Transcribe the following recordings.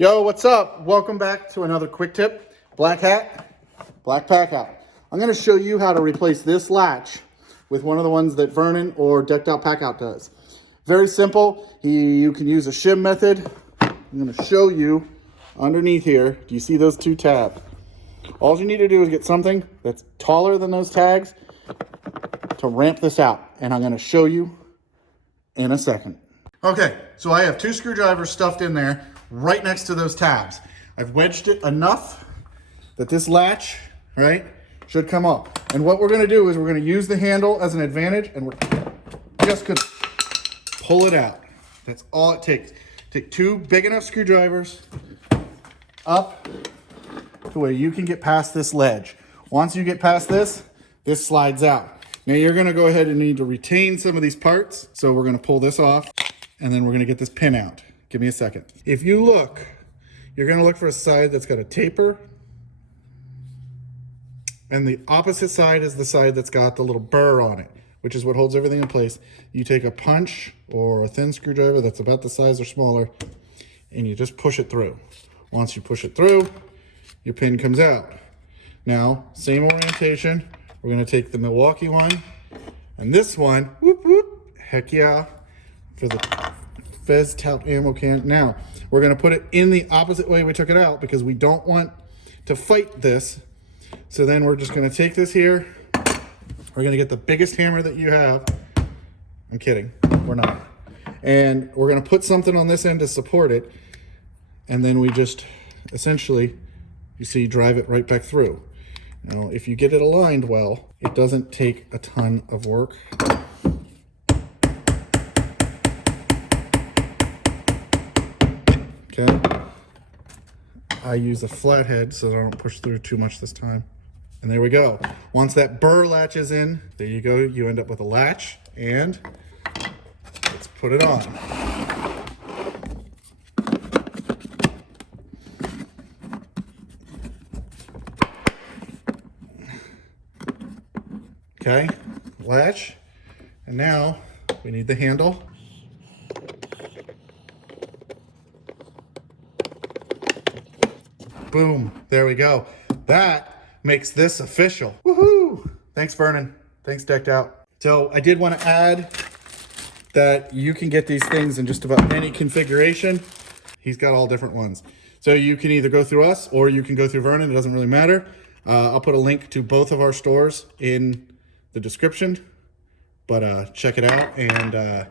Yo, what's up? Welcome back to another quick tip. Black hat, black packout. I'm going to show you how to replace this latch with one of the ones that Vernon or Deckedout Packout does. Very simple. You can use a shim method. I'm going to show you underneath here. Do you see those two tabs? All you need to do is get something that's taller than those tags to ramp this out. And I'm going to show you in a second. Okay, so I have two screwdrivers stuffed in there right next to those tabs. I've wedged it enough that this latch, right, should come up. And what we're gonna do is we're gonna use the handle as an advantage and we're just gonna pull it out. That's all it takes. Take two big enough screwdrivers up to where you can get past this ledge. Once you get past this, this slides out. Now you're gonna go ahead and need to retain some of these parts. So we're gonna pull this off and then we're gonna get this pin out. Give me a second. If you look, you're gonna look for a side that's got a taper, and the opposite side is the side that's got the little burr on it, which is what holds everything in place. You take a punch or a thin screwdriver that's about the size or smaller, and you just push it through. Once you push it through, your pin comes out. Now, same orientation, we're gonna take the Milwaukee one, and this one, whoop, whoop, heck yeah, for the Fez tout ammo can. Now, we're gonna put it in the opposite way we took it out because we don't want to fight this. So then we're just gonna take this here. We're gonna get the biggest hammer that you have. I'm kidding, we're not. And we're gonna put something on this end to support it. And then we just essentially, you see, drive it right back through. Now, if you get it aligned well, it doesn't take a ton of work. Okay. I use a flathead so that I don't push through too much this time. And there we go. Once that burr latches in, there you go. You end up with a latch, and let's put it on. Okay, latch. And now we need the handle. Boom, there we go. That makes this official. Woohoo! Thanks, Vernon. Thanks, Deckedout. So I did want to add that you can get these things in just about any configuration. He's got all different ones. So you can either go through us or you can go through Vernon. It doesn't really matter. I'll put a link to both of our stores in the description. But check it out, and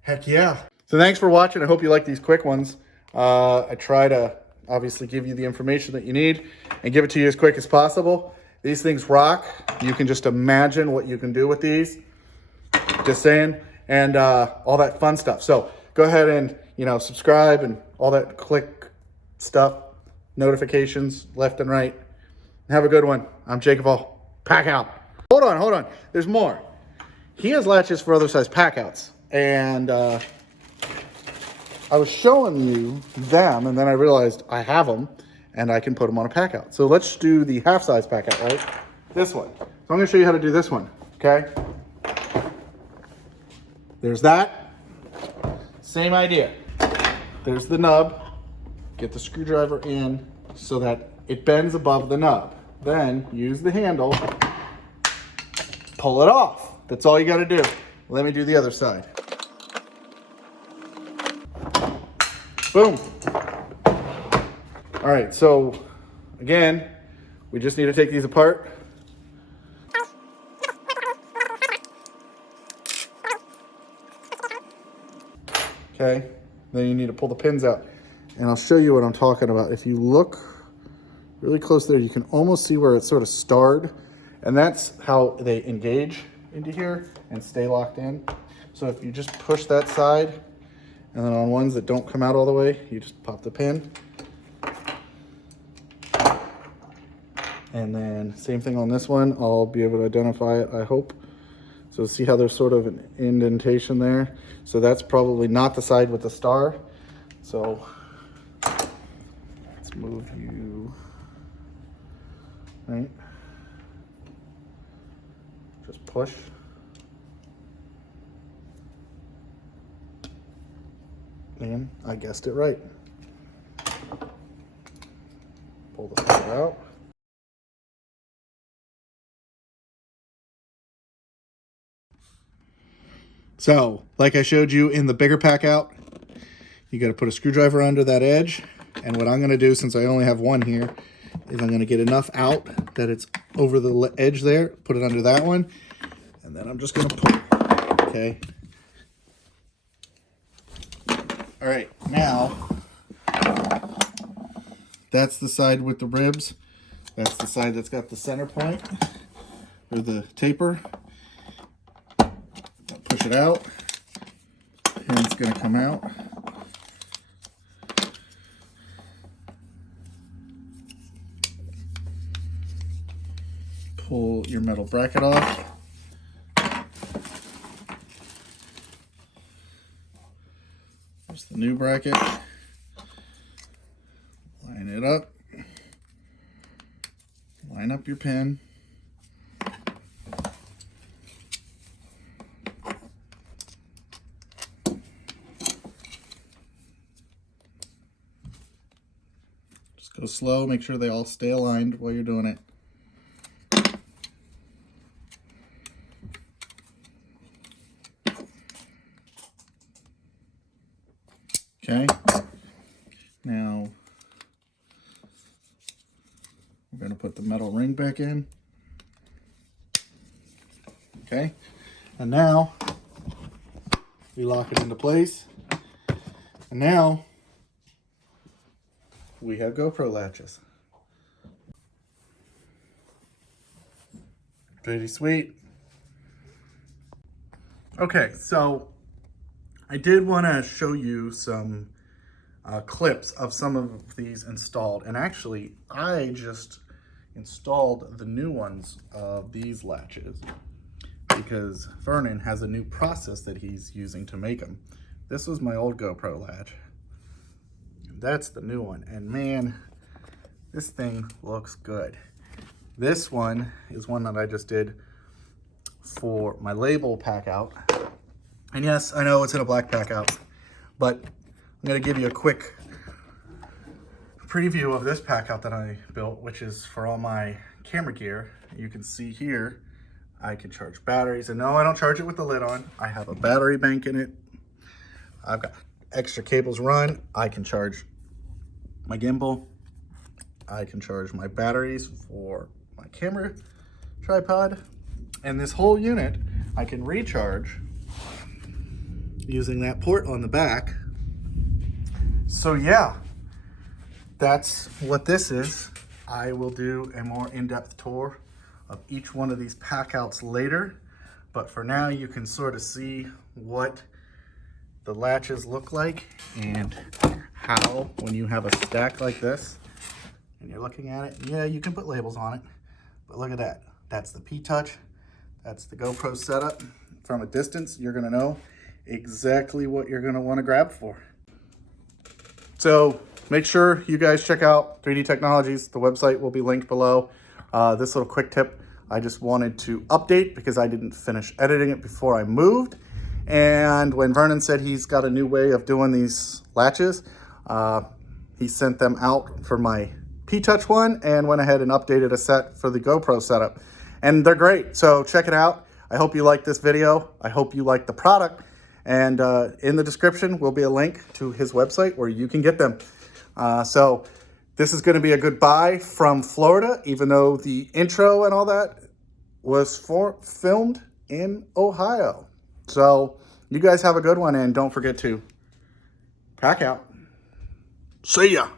heck yeah. So thanks for watching. I hope you like these quick ones. I try to obviously give you the information that you need and give it to you as quick as possible. These things rock. You can just imagine what you can do with these. Just saying. And all that fun stuff. So go ahead and, subscribe and all that click stuff. Notifications left and right. Have a good one. I'm Deckedout Packout. Hold on. There's more. He has latches for other size packouts. And I was showing you them, and then I realized I have them, and I can put them on a packout. So let's do the half-size packout, right? This one. So I'm going to show you how to do this one, okay? There's that. Same idea. There's the nub. Get the screwdriver in so that it bends above the nub. Then use the handle. Pull it off. That's all you got to do. Let me do the other side. Boom. All right, so again, we just need to take these apart. Okay, then you need to pull the pins out. And I'll show you what I'm talking about. If you look really close there, you can almost see where it's sort of starred. And that's how they engage into here and stay locked in. So if you just push that side, and then on ones that don't come out all the way, you just pop the pin. And then same thing on this one. I'll be able to identify it, I hope. So see how there's sort of an indentation there? So that's probably not the side with the star. So let's move you, right? Just push. And I guessed it right. Pull the screw out. So, like I showed you in the bigger pack out, you got to put a screwdriver under that edge. And what I'm going to do, since I only have one here, is I'm going to get enough out that it's over the edge there, put it under that one, and then I'm just going to pull. Okay. All right, now that's the side with the ribs. That's the side that's got the center point or the taper. Push it out, and it's going to come out. Pull your metal bracket off. There's the new bracket. Line it up. Line up your pin. Just go slow, make sure they all stay aligned while you're doing it. Okay, now we're going to put the metal ring back in. Okay, and now we lock it into place. And now we have GoPro latches. Pretty sweet. Okay, so I did want to show you some clips of some of these installed, and actually I just installed the new ones of these latches because Vernon has a new process that he's using to make them. This was my old GoPro latch. That's the new one, and man, this thing looks good. This one is one that I just did for my label pack out. And yes, I know it's in a black pack out, but I'm gonna give you a quick preview of this pack out that I built, which is for all my camera gear. You can see here, I can charge batteries, and no, I don't charge it with the lid on. I have a battery bank in it. I've got extra cables run. I can charge my gimbal. I can charge my batteries for my camera tripod. And this whole unit, I can recharge using that port on the back. So yeah, that's what this is. I will do a more in-depth tour of each one of these pack outs later, but for now you can sort of see what the latches look like and how, when you have a stack like this and you're looking at it, yeah, you can put labels on it, but look at that. That's the P-Touch. That's the GoPro setup. From a distance, you're gonna know exactly what you're gonna wanna grab for. So make sure you guys check out 3D Technologies. The website will be linked below. This little quick tip, I just wanted to update because I didn't finish editing it before I moved. And when Vernon said he's got a new way of doing these latches, he sent them out for my P-Touch one and went ahead and updated a set for the GoPro setup. And they're great, so check it out. I hope you like this video. I hope you like the product. And in the description will be a link to his website where you can get them. So this is gonna be a good buy from Florida, even though the intro and all that was filmed in Ohio. So you guys have a good one, and don't forget to pack out. See ya.